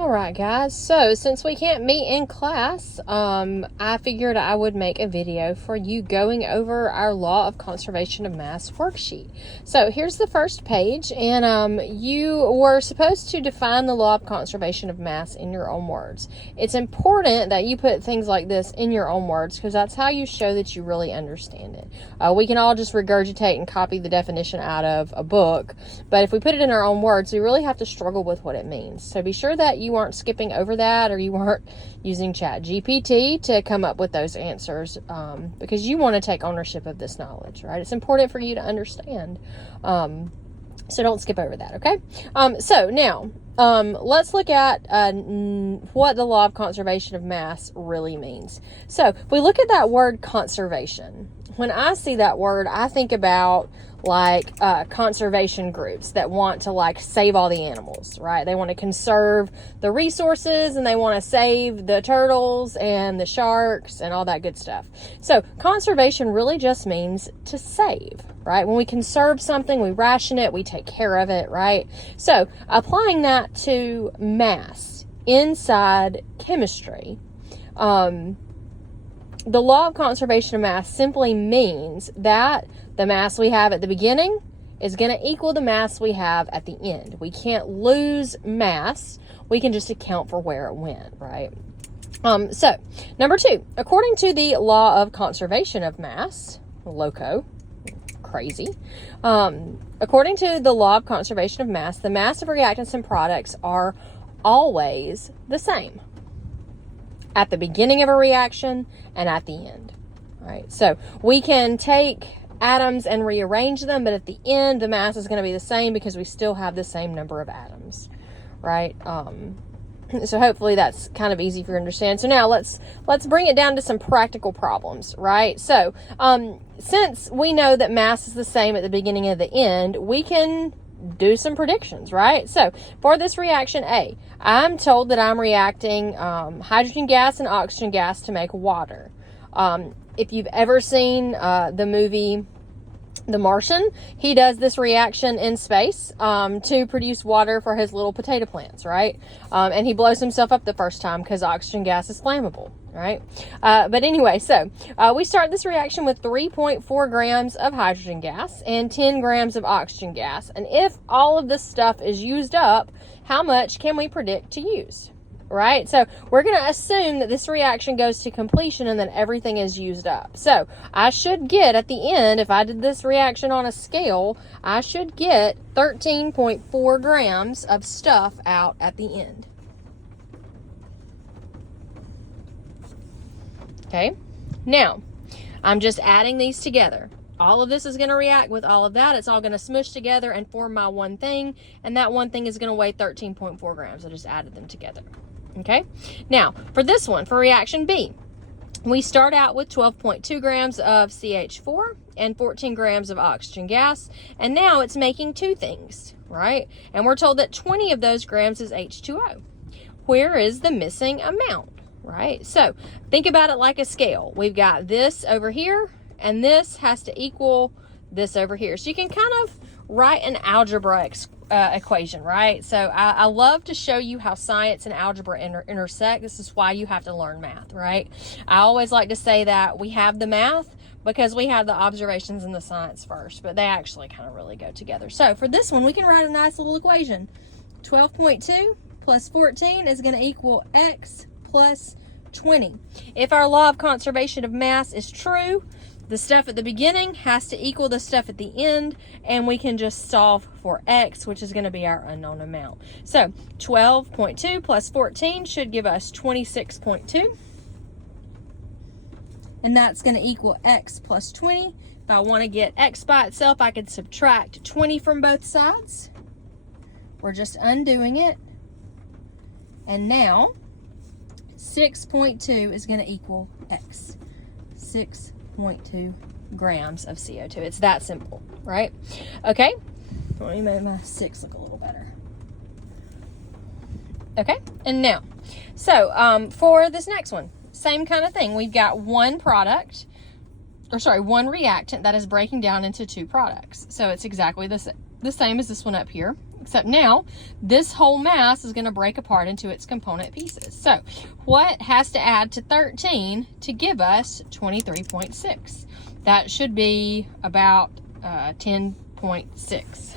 All right, guys, so since we can't meet in class, I figured I would make a video for you going over our Law of Conservation of Mass worksheet. So here's the first page, and you were supposed to define the Law of Conservation of Mass in your own words. It's important that you put things like this in your own words because that's how you show that you really understand it. We can all just regurgitate and copy the definition out of a book, but if we put it in our own words, we really have to struggle with what it means. So be sure that you aren't skipping over that, or you aren't using GPT to come up with those answers, because you want to take ownership of this knowledge, right? It's important for you to understand. So don't skip over that, okay? So now, let's look at what the Law of Conservation of Mass really means. So if we look at that word conservation, when I see that word, I think about like conservation groups that want to like save all the animals, right? They want to conserve the resources and they want to save the turtles and the sharks and all that good stuff. So conservation really just means to save, right? When we conserve something, we ration it, we take care of it, right? So applying that to mass inside chemistry, the Law of Conservation of Mass simply means that the mass we have at the beginning is going to equal the mass we have at the end. We can't lose mass. We can just account for where it went, right? So, number 2, according to the Law of Conservation of Mass, loco, crazy. According to the Law of Conservation of Mass, the mass of reactants and products are always the same at the beginning of a reaction and at the end, right? So we can take atoms and rearrange them, but at the end, the mass is going to be the same because we still have the same number of atoms, right? So hopefully that's kind of easy for you to understand. So now let's bring it down to some practical problems, right? So since we know that mass is the same at the beginning and the end, we can do some predictions, right? So for this reaction A, I'm told that I'm reacting hydrogen gas and oxygen gas to make water. If you've ever seen the movie The Martian, he does this reaction in space to produce water for his little potato plants, right? And he blows himself up the first time because oxygen gas is flammable, right? But anyway, so we start this reaction with 3.4 grams of hydrogen gas and 10 grams of oxygen gas. And if all of this stuff is used up, how much can we predict to use? Right? So we're going to assume that this reaction goes to completion and then everything is used up. So I should get at the end, if I did this reaction on a scale, I should get 13.4 grams of stuff out at the end. Okay. Now, I'm just adding these together. All of this is going to react with all of that. It's all going to smush together and form my one thing. And that one thing is going to weigh 13.4 grams. I just added them together. Okay. Now, for this one, for reaction B, we start out with 12.2 grams of CH4 and 14 grams of oxygen gas. And now it's making two things, right? And we're told that 20 of those grams is H2O. Where is the missing amount, right? So think about it like a scale. We've got this over here, and this has to equal this over here. So you can kind of write an algebra equation, right? So I love to show you how science and algebra intersect. This is why you have to learn math, right? I always like to say that we have the math because we have the observations and the science first, but they actually kind of really go together. So for this one, we can write a nice little equation. 12.2 plus 14 is going to equal x plus 20. If our law of conservation of mass is true, the stuff at the beginning has to equal the stuff at the end, and we can just solve for x, which is going to be our unknown amount. So 12.2 plus 14 should give us 26.2, and that's going to equal x plus 20. If I want to get x by itself, I could subtract 20 from both sides. We're just undoing it, and now 6.2 is going to equal x. 6.2 grams of CO2. It's that simple, right? Okay, let me make my 6 look a little better. Okay, and now, so for this next one, same kind of thing. We've got one reactant that is breaking down into two products. So it's exactly the same as this one up here. So now this whole mass is going to break apart into its component pieces. So what has to add to 13 to give us 23.6? That should be about 10.6.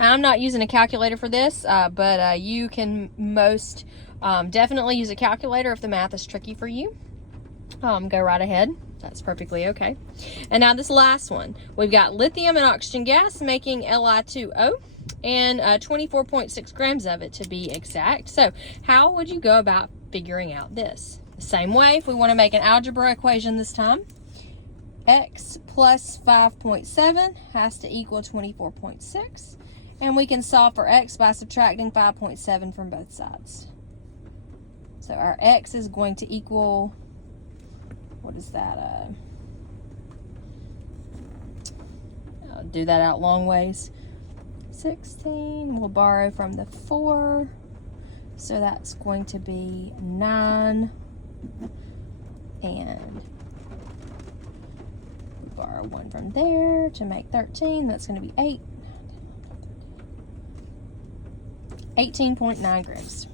I'm not using a calculator for this, but you can most definitely use a calculator if the math is tricky for you. Go right ahead. That's perfectly okay. And now this last one, we've got lithium and oxygen gas making Li2O, and 24.6 grams of it to be exact. So how would you go about figuring out this? The same way, if we want to make an algebra equation this time, x plus 5.7 has to equal 24.6. And we can solve for x by subtracting 5.7 from both sides. So our x is going to equal, what is that? I'll do that out long ways. 16, we'll borrow from the 4. So that's going to be 9. And borrow 1 from there to make 13. That's going to be 8. 18.9 grams.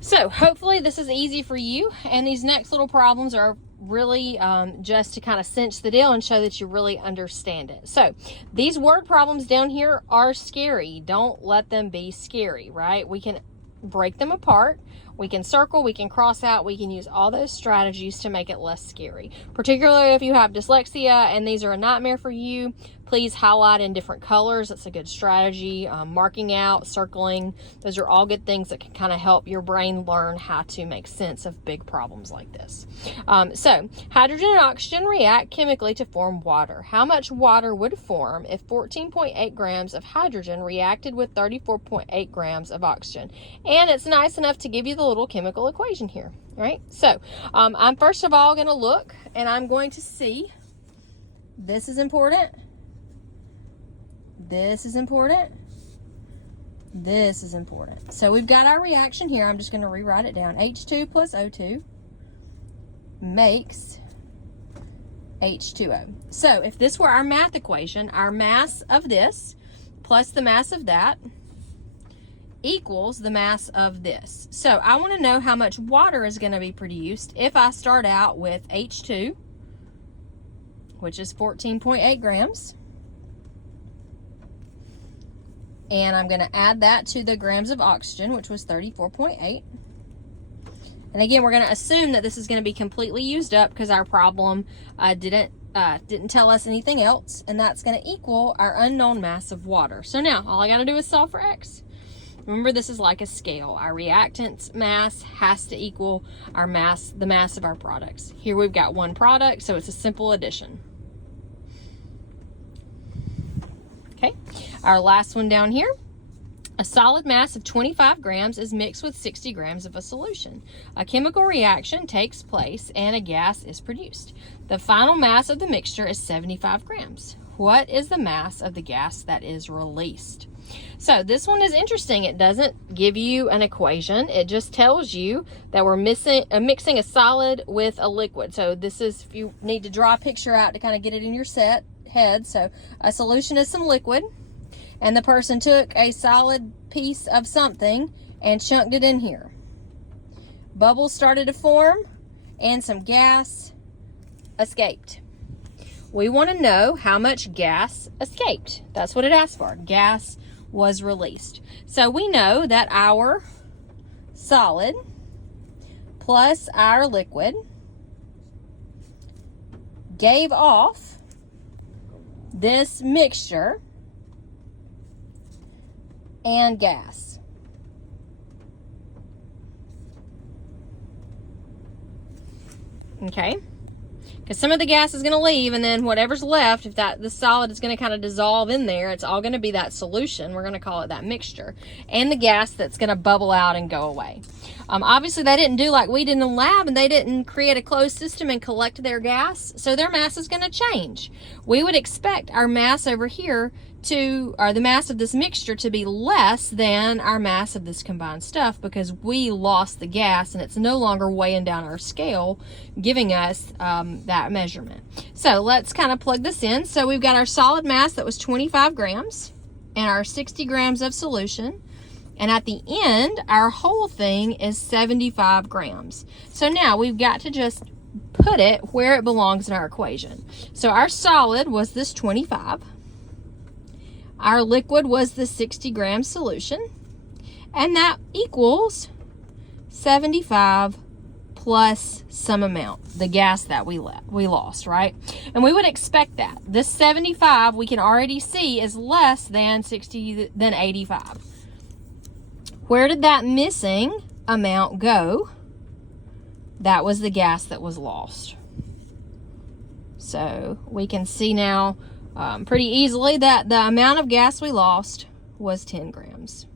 So hopefully this is easy for you, and these next little problems are really just to kind of cinch the deal and show that you really understand it. So these word problems down here are scary. Don't let them be scary, right? We can break them apart. We can circle, we can cross out, we can use all those strategies to make it less scary. Particularly if you have dyslexia and these are a nightmare for you, please highlight in different colors. That's a good strategy. Marking out, circling, those are all good things that can kind of help your brain learn how to make sense of big problems like this. So hydrogen and oxygen react chemically to form water. How much water would form if 14.8 grams of hydrogen reacted with 34.8 grams of oxygen? And it's nice enough to give you the little chemical equation here, right? So I'm first of all going to look and I'm going to see, this is important, this is important, this is important. So we've got our reaction here. I'm just going to rewrite it down. H2 plus O2 makes H2O. So if this were our math equation, our mass of this plus the mass of that equals the mass of this. So I want to know how much water is going to be produced if I start out with H2, which is 14.8 grams. And I'm going to add that to the grams of oxygen, which was 34.8. And again, we're going to assume that this is going to be completely used up because our problem didn't tell us anything else. And that's going to equal our unknown mass of water. So now all I got to do is solve for X. Remember, this is like a scale. Our reactant's mass has to equal our mass, the mass of our products. Here we've got one product, so it's a simple addition. Okay, our last one down here. A solid mass of 25 grams is mixed with 60 grams of a solution. A chemical reaction takes place and a gas is produced. The final mass of the mixture is 75 grams. What is the mass of the gas that is released? So this one is interesting. It doesn't give you an equation. It just tells you that we're mixing a solid with a liquid. So this is, if you need to draw a picture out to kind of get it in your head. So a solution is some liquid, and the person took a solid piece of something and chunked it in here. Bubbles started to form and some gas escaped. We want to know how much gas escaped. That's what it asked for. Gas was released. So we know that our solid plus our liquid gave off this mixture and gas. Okay? Because some of the gas is going to leave, and then whatever's left, if the solid is going to kind of dissolve in there, it's all going to be that solution. We're going to call it that mixture. And the gas that's going to bubble out and go away. Obviously, they didn't do like we did in the lab, and they didn't create a closed system and collect their gas, so their mass is going to change. We would expect our mass over here the mass of this mixture to be less than our mass of this combined stuff, because we lost the gas and it's no longer weighing down our scale, giving us that measurement. So let's kind of plug this in. So we've got our solid mass that was 25 grams and our 60 grams of solution. And at the end, our whole thing is 75 grams. So now we've got to just put it where it belongs in our equation. So our solid was this 25. Our liquid was the 60 gram solution, and that equals 75 plus some amount, the gas that we lost, right? And we would expect that. This 75 we can already see is less than 85. Where did that missing amount go? That was the gas that was lost. So we can see now pretty easily that the amount of gas we lost was 10 grams.